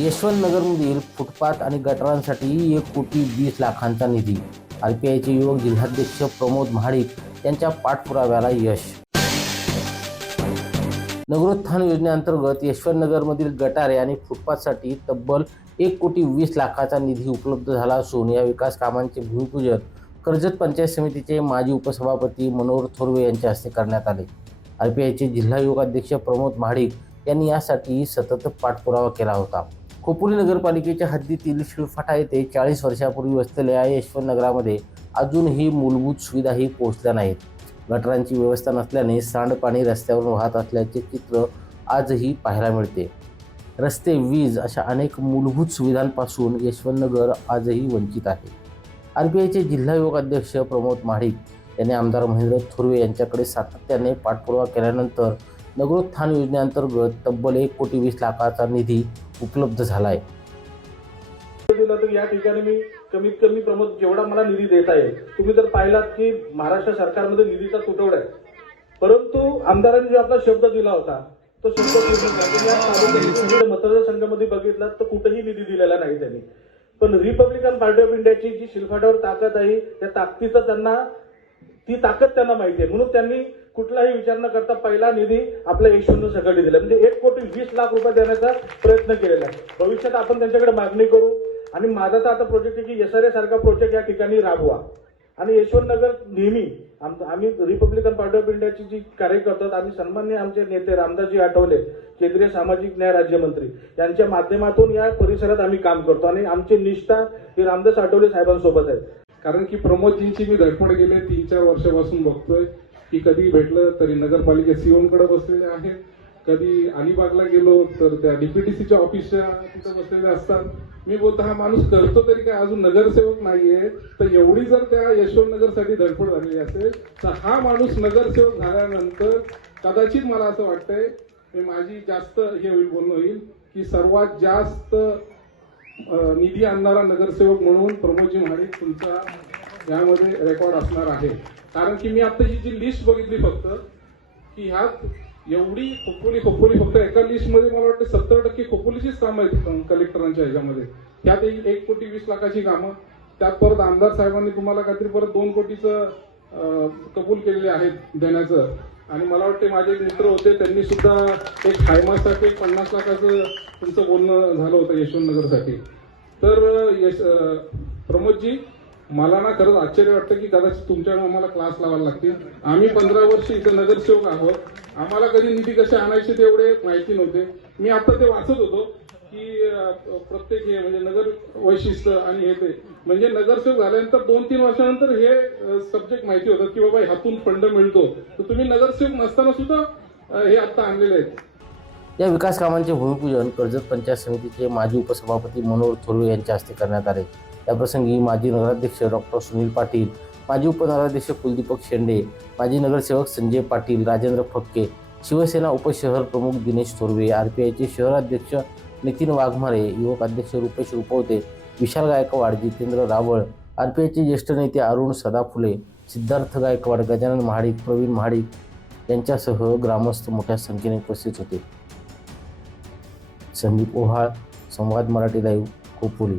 यशवंत नगरमधील फुटपाथ आणि गटारांसाठी एक कोटी वीस लाखांचा निधी. आर पी आयचे युवक जिल्हाध्यक्ष प्रमोद महाडिक यांच्या पाठपुराव्याला यश. नगरोत्थान योजनेअंतर्गत यशवंतनगरमधील गटारे आणि फुटपाथसाठी तब्बल एक कोटी वीस लाखाचा निधी उपलब्ध झाला असून या विकास कामांचे भूमिपूजन कर्जत पंचायत समितीचे माजी उपसभापती मनोहर थोरवे यांच्या हस्ते करण्यात आले. आर पी आयचे जिल्हा युवक अध्यक्ष प्रमोद महाडिक यांनी यासाठी सतत पाठपुरावा केला होता. खोपोली नगरपालिकेच्या हद्दीतील शिळफाटा येथे चाळीस वर्षापूर्वी वसलेल्या यशवंतनगरामध्ये अजूनही मूलभूत सुविधाही पोहोचल्या नाहीत. गटरांची व्यवस्था नसल्याने सांडपाणी रस्त्यावरून वाहत असल्याचे चित्र आजही पाहायला मिळते. रस्ते वीज अशा अनेक मूलभूत सुविधांपासून यशवंतनगर आजही वंचित आहे. आर बी आयचे जिल्हा युवक अध्यक्ष प्रमोद महाडिक यांनी आमदार महेंद्र थोरवे यांच्याकडे सातत्याने पाठपुरावा केल्यानंतर नगरोत्थान योजनेअंतर्गत तब्बल एक कोटी वीस लाखाचा निधी उपलब्ध झाला आहे तर या ठिकाणी मी कमीत कमी प्रमोद जेवढा मला निधी देता येईल तुम्ही जर पाहिलात की महाराष्ट्र सरकारमध्ये निधीचा तुटवडा आहे. परंतु आमदारांनी जो आपला शब्द दिला होता तो शब्द या मतदारसंघामध्ये बघितलात तर कुठेही निधी दिलेला नाही त्यांनी. पण रिपब्लिकन पार्टी ऑफ इंडियाची जी शिलफाट्यावर ताकद आहे त्या ताकदीचा त्यांना ती ताकद त्यांना माहिती आहे. म्हणून त्यांनी कुठलाही विचार न करता पहिला निधी आपल्या यशवंत सकाळी दिला. म्हणजे एक कोटी वीस लाख रुपये देण्याचा प्रयत्न केलेला आहे. भविष्यात आपण त्यांच्याकडे मागणी करू. आणि माझा तर आता प्रोजेक्ट आहे की एस आर ए सारखा प्रोजेक्ट या ठिकाणी राबवा. आणि यशवंतनगर नेहमी आम- आम्ही रिपब्लिकन पार्टी ऑफ इंडियाची जी कार्य करतात आम्ही सन्मान्य आमचे नेते रामदासजी आठवले केंद्रीय सामाजिक न्याय राज्यमंत्री यांच्या माध्यमातून या परिसरात आम्ही काम करतो. आणि आमची निष्ठा ही रामदास आठवले साहेबांसोबत आहे. कारण की प्रमोदजींची मी धडपड गेले तीन चार वर्षापासून बघतोय. की कधी भेटलं तरी नगरपालिका सीओकडे बसलेले आहेत. कधी अलिबागला गेलो तर त्या डीपीटीसीच्या ऑफिसच्या तिथं बसलेले असतात. मी बोलतो हा माणूस करतो तरी काय? अजून नगरसेवक नाहीये. तर एवढी जर त्या यशवंतनगरसाठी धडपड झालेली असेल तर हा माणूस नगरसेवक झाल्यानंतर कदाचित मला असं वाटतंय मी माझी जास्त हे बोलणं होईल की सर्वात जास्त निधी आणणारा नगरसेवक म्हणून प्रमोदजी महाडिक तुमचा यामध्ये रेकॉर्ड असणार आहे. कारण की मी आता ही जी लिस्ट बघितली फक्त की ह्यात एवढी खोपोली खोपोली फक्त एका लिस्टमध्ये मला वाटतं सत्तर टक्के खोपोलीचीच कामं आहेत कलेक्टरांच्या ह्याच्यामध्ये. त्यात एक एक कोटी वीस लाखाची कामं. त्यात परत आमदार साहेबांनी तुम्हाला काहीतरी परत दोन कोटीचं कबूल केलेले आहेत देण्याचं. आणि मला वाटते माझे एक मित्र होते त्यांनी सुद्धा एक हायमासाठी एक पन्नास लाखाचं तुमचं बोलणं झालं होतं यशवंतनगरसाठी. तर यश प्रमोदजी मला ना खरंच आश्चर्य वाटतं की कदाचित तुमच्याकडे आम्हाला क्लास लावायला लागतील. आम्ही पंधरा वर्ष इथं नगरसेवक आहोत. आम्हाला कधी निधी कसे आणायचे तेवढे माहिती नव्हते. मी आता ते वाचत होतो की प्रत्येक हे म्हणजे नगर वैशिष्ट्य आणि हे ते. म्हणजे नगरसेवक झाल्यानंतर दोन तीन वर्षानंतर हे सब्जेक्ट माहिती होतं की बाबा ह्यातून फंड मिळतो. तर तुम्ही नगरसेवक नसताना सुद्धा हे आता आणलेले आहेत. या विकास कामांचे भूमिपूजन कर्जत पंचायत समितीचे माजी उपसभापती मनोहर थोरवे यांच्या हस्ते करण्यात आले. याप्रसंगी माजी नगराध्यक्ष डॉक्टर सुनील पाटील माजी उपनगराध्यक्ष कुलदीपक शेंडे माजी नगरसेवक संजय पाटील राजेंद्र फक्के शिवसेना उपशहर प्रमुख दिनेश थोरवे आर पी आयचे शहराध्यक्ष नितीन वाघमारे युवक अध्यक्ष रुपेश रुपवते विशाल गायकवाड जितेंद्र रावळ आर पी आयचे ज्येष्ठ नेते अरुण सदाफुले सिद्धार्थ गायकवाड गजानन महाडिक प्रवीण महाडिक यांच्यासह ग्रामस्थ मोठ्या संख्येने उपस्थित होते. संदीप ओहाळ संवाद मराठी लाईव्ह खोपोली.